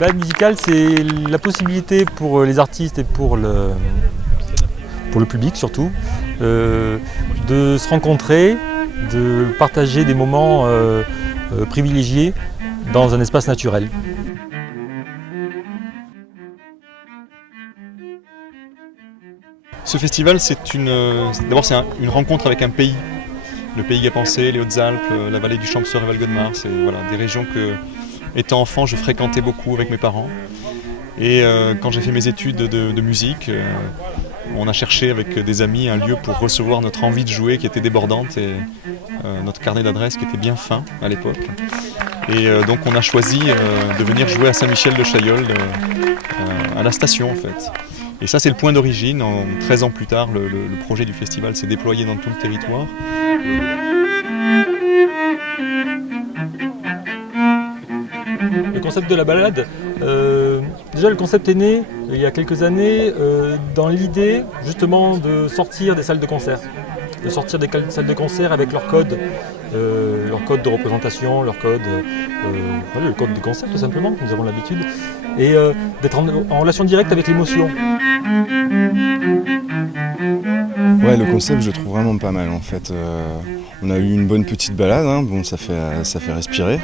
balade musicale, c'est la possibilité pour les artistes et pour le public surtout, de se rencontrer, de partager des moments privilégiés dans un espace naturel. Ce festival, d'abord c'est une rencontre avec un pays. Le pays Gapençais, les Hautes-Alpes, la vallée du Champsaur et Valgaudemar, c'est des régions que, étant enfant, je fréquentais beaucoup avec mes parents. Et quand j'ai fait mes études de musique, on a cherché avec des amis un lieu pour recevoir notre envie de jouer qui était débordante et notre carnet d'adresses qui était bien fin à l'époque. Et donc on a choisi de venir jouer à Saint-Michel-de-Chailleul, à la station en fait. Et ça c'est le point d'origine. 13 ans plus tard, le projet du festival s'est déployé dans tout le territoire. Le concept de la balade, déjà le concept est né il y a quelques années dans l'idée justement de sortir des salles de concert. De sortir des salles de concert avec leur code de représentation, le code de concert tout simplement, nous avons l'habitude, et d'être en relation directe avec l'émotion. Ouais, le concept je le trouve vraiment pas mal en fait. On a eu une bonne petite balade, hein. Bon, ça fait respirer.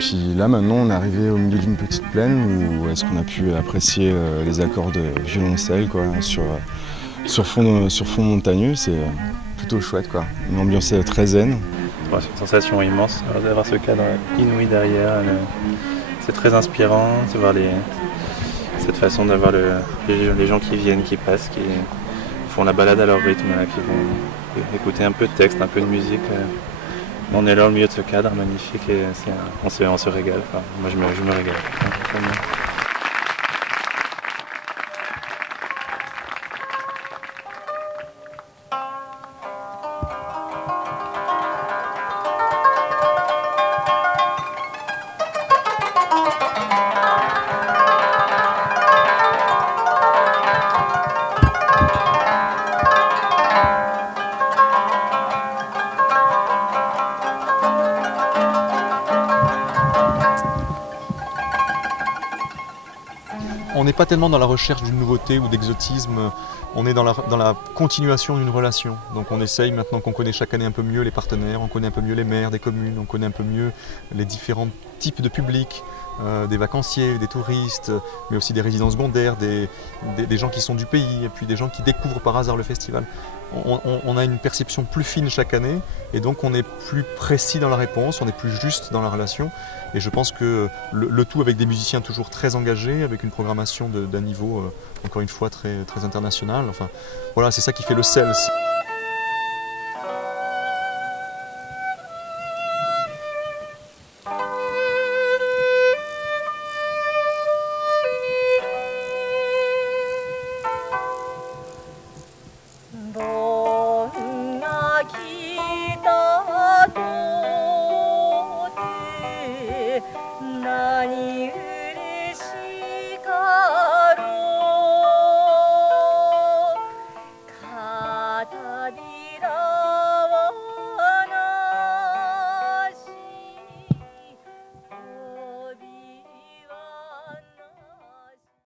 Puis là maintenant on est arrivé au milieu d'une petite plaine où est-ce qu'on a pu apprécier les accords de violoncelle quoi, sur fond montagneux, c'est plutôt chouette quoi. Une ambiance très zen. C'est une sensation immense d'avoir ce cadre inouï derrière. C'est très inspirant de voir cette façon d'avoir les gens qui viennent, qui passent, qui font la balade à leur rythme, qui vont écouter un peu de texte, un peu de musique. On est là au milieu de ce cadre magnifique et on se régale. Enfin, moi je me régale. On n'est pas tellement dans la recherche d'une nouveauté ou d'exotisme, on est dans la continuation d'une relation. Donc on essaye maintenant qu'on connaît chaque année un peu mieux les partenaires, on connaît un peu mieux les maires des communes, on connaît un peu mieux les différents types de publics, des vacanciers, des touristes, mais aussi des résidents secondaires, des gens qui sont du pays et puis des gens qui découvrent par hasard le festival. On a une perception plus fine chaque année et donc on est plus précis dans la réponse, on est plus juste dans la relation. Et je pense que le tout avec des musiciens toujours très engagés, avec une programmation d'un niveau, encore une fois, très, très international. Enfin, voilà, c'est ça qui fait le sel.